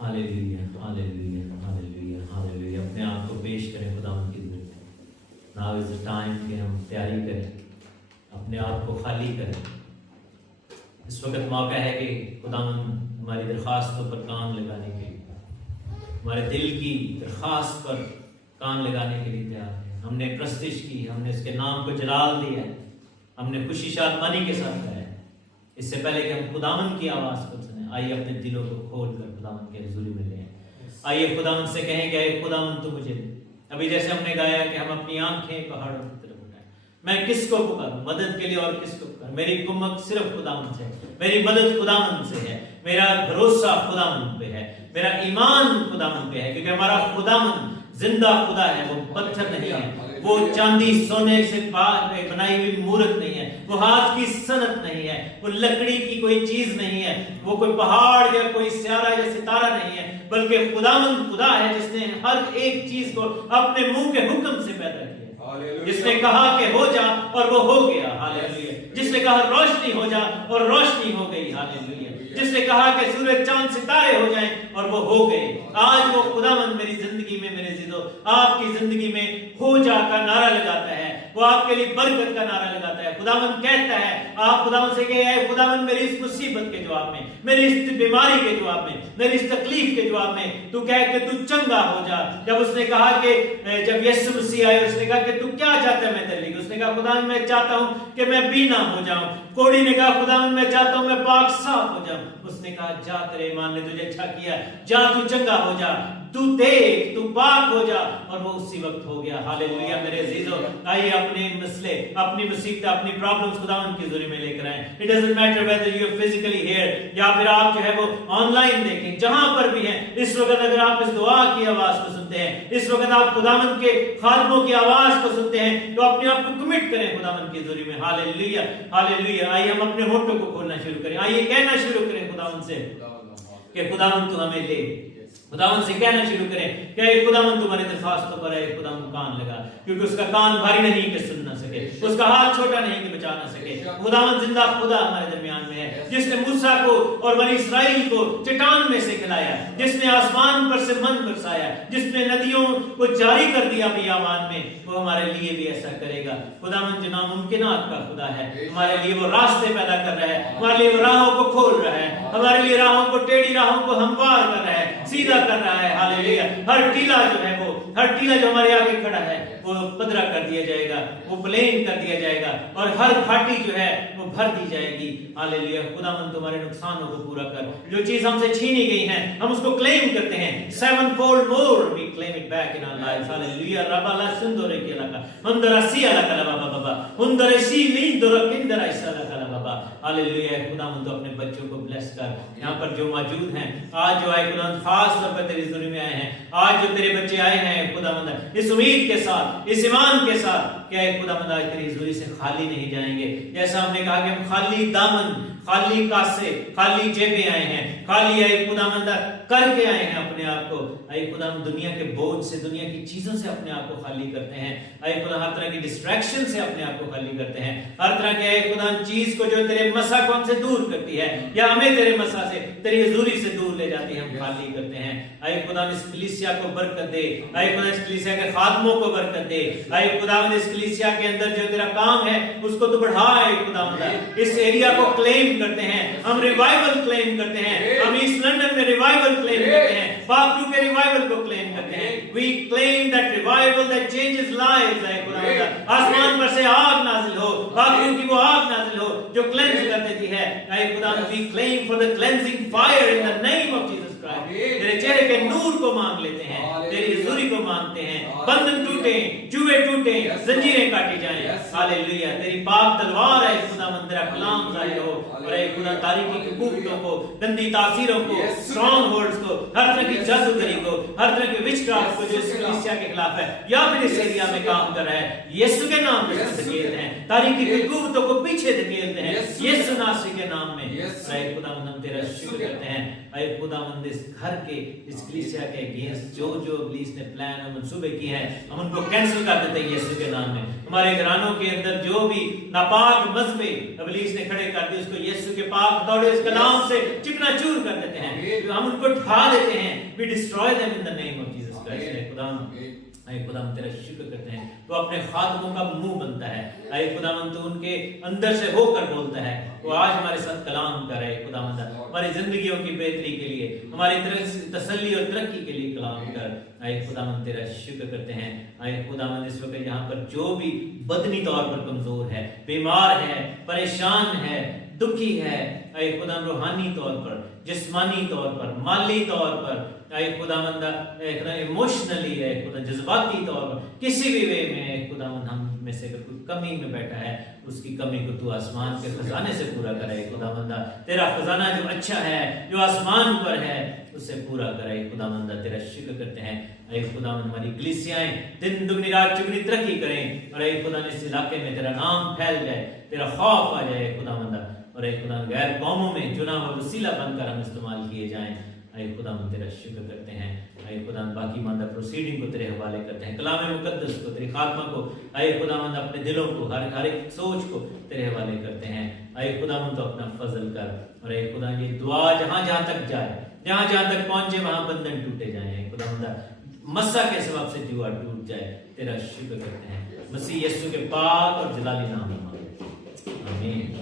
Hallelujah, hallelujah, hallelujah, hallelujah. अपने आप को पेश करें खुदावंद की हुजूर में। नाउ इज द टाइम कि हम तैयारी करें, अपने आप को खाली करें। इस वक्त मौका है कि खुदावंद हमारी दरख्वास्तों पर कान लगाने के लिए, हमारे दिल की दरख्वास्त पर कान लगाने के लिए तैयार है। हमने प्रस्तिश की, हमने उसके नाम को जलाल दिया है, हमने खुशी शादमानी के साथ गाया है। इससे पहले कि हम खुदावंद की आवाज़ को सुने, आइए अपने दिलों को खोल कर खुदावंद के हुजूरी में लें। आइए खुदावंद से कहें कि खुदावंद तू मुझे दे। अभी जैसे हमने गाया कि हम अपनी आंखें पहाड़ों की तरफ उठाएं, मैं किसको पुकारूं मदद के लिए और किसको पुकारूं? मेरी कुम्मत सिर्फ खुदावंद से है, मेरी मदद खुदावंद से है, मेरा भरोसा खुदावंद पे है, मेरा ईमान खुदावंद पे है, क्योंकि हमारा खुदावंद जिंदा खुदा है। वो पत्थर नहीं है, वो चांदी सोने से बनाई हुई मूर्त नहीं है, वो हाथ की सनत नहीं है, वो लकड़ी की कोई चीज नहीं है, वो कोई पहाड़ या कोई सितारा या सितारा नहीं है, बल्कि खुदावंद खुदा है जिसने हर एक चीज को अपने मुंह के हुक्म से पैदा किया। जिसने कहा कि हो जा और वो हो गया, हालेलुया। जिसने कहा रोशनी हो जा और रोशनी हो गई, हालेलुया। जिसने कहा कि सूरज चांद सितारे हो जाएं और वो हो गए। आज वो खुदावंद मेरी जिंदगी में, मेरे जिदो आपकी जिंदगी में हो जा का नारा लगाता है, वो आपके लिए बरकत का नारा लगाता है। खुदावंद कहता है, आप खुदावंद से कहे, खुदावंद मेरी इस मुसीबत के जवाब में, मेरी इस बीमारी के जवाब में, मेरी इस तकलीफ के जवाब में तू कह के तू चंगा हो जा। जब उसने कहा कि जब यीशु मसीह आए, उसने कहा कि तू क्या चाहता है मैं तेरे लिए? उसने कहा खुदावंद मैं चाहता हूं कि मैं बीना हो जाऊं। कोड़ी ने कहा खुदावंद मैं चाहता हूं मैं पाक साफ हो जाऊं। उसने कहा जा, तेरे ईमान ने तुझे अच्छा किया, जा तू चंगा हो जा, तू देख, तू पाक हो जा। और वो उसी वक्त हो गया, हालेलुया। मेरे अजीजों, आइए अपने मसले, अपनी मुसीबत, अपनी प्रॉब्लम्स खुदावंद की हुजूरी में लेकर आए। It doesn't matter whether you are physically here या फिर आप जो है वो ऑनलाइन देखें, जहां पर भी हैं इस वक्त, अगर आप इस दुआ की आवाज को सुनते हैं, इस वक्त आप खुदावंद के खादमों की आवाज को सुनते हैं, तो अपने आप को कमिट करें खुदावंद की हुजूरी में। Hallelujah, hallelujah. आइए हम अपने होठों को खोलना शुरू करें, आइए कहना शुरू करें खुदावंद से कि खुदावंद तू हमें ले। खुदावंद से कहना शुरू करें कि खुदावंद तुम्हारी दरख्वास्तों पर है, खुदावंद कान लगा, क्योंकि उसका कान भारी नहीं कि सुन ना सके, उसका हाथ छोटा नहीं कि बचा ना सके। खुदावंद जिंदा खुदा हमारे दरमियान में है, जिसने मूसा को और बनी इस्राएल को चट्टान में से खिलाया, जिसने आसमान पर से मन बरसाया, जिसने नदियों को जारी कर दिया बियाबान में, वो हमारे लिए भी ऐसा करेगा। खुदावंद जो नामुमकिनात का खुदा है, हमारे लिए वो रास्ते पैदा कर रहा है, हमारे लिए वो राहों को खोल रहा है, हमारे लिए राहों को, टेढ़ी राहों को हमवार कर रहा है, सीधा कर रहा है, हालेलुया। हर टीला जो है वो, हर टीला जो हमारे आगे खड़ा है वो पदरा कर दिया जाएगा, वो प्लेन कर दिया जाएगा, और हर घाटी जो है वो भर दी जाएगी, हालेलुया। खुदावंद तुम्हारे नुकसानों को पूरा कर, जो चीज हमसे छीनी गई है हम उसको क्लेम करते हैं, 7-fold more we claim it back in our lives, hallelujah. रबाला सुंदरे के लगा मंदरा सिया लगा बाबा बाबा हुंदरे सी लींदरा किंदरा इसा लगा बाबा, हालेलुया। खुदावंद तो अपने बच्चों को ब्लेस कर, यहाँ पर जो मौजूद हैं आज, जो आए खुदावंद खास तौर पर तेरी हुजूरी में आए हैं, आज जो तेरे बच्चे आए हैं खुदावंद, इस उम्मीद के साथ, इस ईमान के साथ क्या है खुदावंद, आज तेरी हुजूरी से खाली नहीं जाएंगे। जैसा हमने कहा कि हम खाली दामन, खाली कासे, खाली जेबें आए हैं, खाली आए खुदावंद करके आए हैं अपने आप को। आए खुदावंद दुनिया के बोझ से, दुनिया की चीजों से अपने आप को खाली करते हैं। आए खुदा हर तरह की डिस्ट्रैक्शन से अपने आप को खाली करते हैं, हर तरह के आए खुदा चीज को जो तेरे मसा को हमसे दूर करती है या हमें तेरे मसा से, तेरी हुजूरी से दूर ले जाती है, हम खाली करते हैं। आए खुदा इस कलीसिया को बरकत दे, आए खुदा इस कलीसिया के खादमों को बरकत दे, आए खुदावंद इस कलीसिया के अंदर जो तेरा काम है उसको तो बढ़ाए खुदावंद। इस एरिया को क्लेम करते हैं, हम रिवाइवल क्लेम करते हैं, हम ईस्ट लंदन में रिवाइवल क्लेम करते हैं, बापू के रिवाइवल को क्लेम करते हैं। We claim that revival that changes lives, है खुदावंद। आसमान पर से आग नाजिल हो, बापू की वो आग नाजिल हो जो क्लेंस कर देती है। है खुदावंद, we claim for the cleansing fire in the name of Jesus Christ। तेरे चेहरे के नूर को मांग लेते हैं, तेरी हुजूरी को मांगते हैं, बंधन टूटे, जुए टूटे, जंजीरें काटी जाएं, हालेलुया। तेरी पाक तलवार है खुदावंद, तेरा कलाम जाहिर हो, और ऐ खुदा तारीकी की कुव्वतों को, गंदी तासीरों को, स्ट्रॉन्ग होल्ड्स को, हर तरह की जादूगरी को, हर तरह के विचक्राफ्ट को जो इस कलीसिया के खिलाफ है या फिर इस एरिया में काम कर रहा है, यीशु के नाम में धकेलते हैं, तारीकी की कुव्वतों को पीछे धकेलते हैं, यीशु नासरी के नाम में। ऐ खुदावंद हम तेरा शुक्र करते हैं, ऐ खुदावंद इस घर के, इस कलीसिया के अगेंस्ट जो जो इब्लीस ने प्लान और मंसूबे किए हैं, हम उनको कैंसिल कर देते हैं यीशु के नाम में। हमारे घरानों के अंदर जो भी नापाक मजहबे इब्लीस ने खड़े कर दिए, उसको यीशु के पाक दौड़े इस कलाम से चिकनाचूर कर देते हैं। हम उनको ठा देते हैं, we destroy them in the name of Jesus Christ. ऐ खुदाम तेरा शुक्र करते हैं, तो अपने खादमों का मुंह बनता है। ऐ खुदाम तो उनके अंदर से होकर बोलता है, वो आज हमारे साथ कलाम कर रहे खुदाम, हमारी जिंदगियों की बेहतरी के लिए, हमारी तसल्ली और तरक्की के लिए कलाम कर। ऐ खुदाम तेरा शुक्र करते हैं। ऐ खुदाम इस वक्त यहाँ पर जो भी बदनी तौर पर कमजोर है, बीमार है, परेशान है, दुखी है, ऐ खुदाम रूहानी तौर पर, जिस्मानी तौर पर, माली तौर पर, ऐ खुदावंद इमोशनली है, खुदा जज्बाती तौर पर, किसी भी वे में खुदावंद हम में से अगर कोई कमी में बैठा है, उसकी कमी को तू आसमान के खजाने से पूरा करे खुदावंद। तेरा खजाना जो अच्छा है, जो आसमान पर है, उसे पूरा करे खुदावंद। तेरा शुक्र करते हैं। ऐ खुदावंद हमारी कलीसियाएं दिन दुगनी रात चुगनी तरक्की करें, और ऐ खुदा इस इलाके में तेरा नाम फैल जाए, तेरा खौफ आ जाए खुदावंद, और ऐ खुदा गैर कौमों में चुनाव और वसीला बनकर हम इस्तेमाल किए जाएं। ऐ खुदा हम तेरा शुक्र करते हैं। ऐ खुदा बाकी मांदा प्रोसीडिंग को तेरे हवाले करते हैं, कलाम मुकद्दस को, तेरी खात्मा को, ऐ खुदा अपने दिलों को, हर एक सोच को तेरे हवाले करते हैं। ऐ खुदा तो अपना फजल कर, और ऐ खुदा ये दुआ जहां जहां तक जाए, जहां जहां तक पहुंचे वहां बंधन टूटे जाए खुदा, मस्सा के सबब से जुआ टूट जाए। तेरा शुक्र करते हैं मसीह यीशु के पाक और जलाली नाम में, आमीन।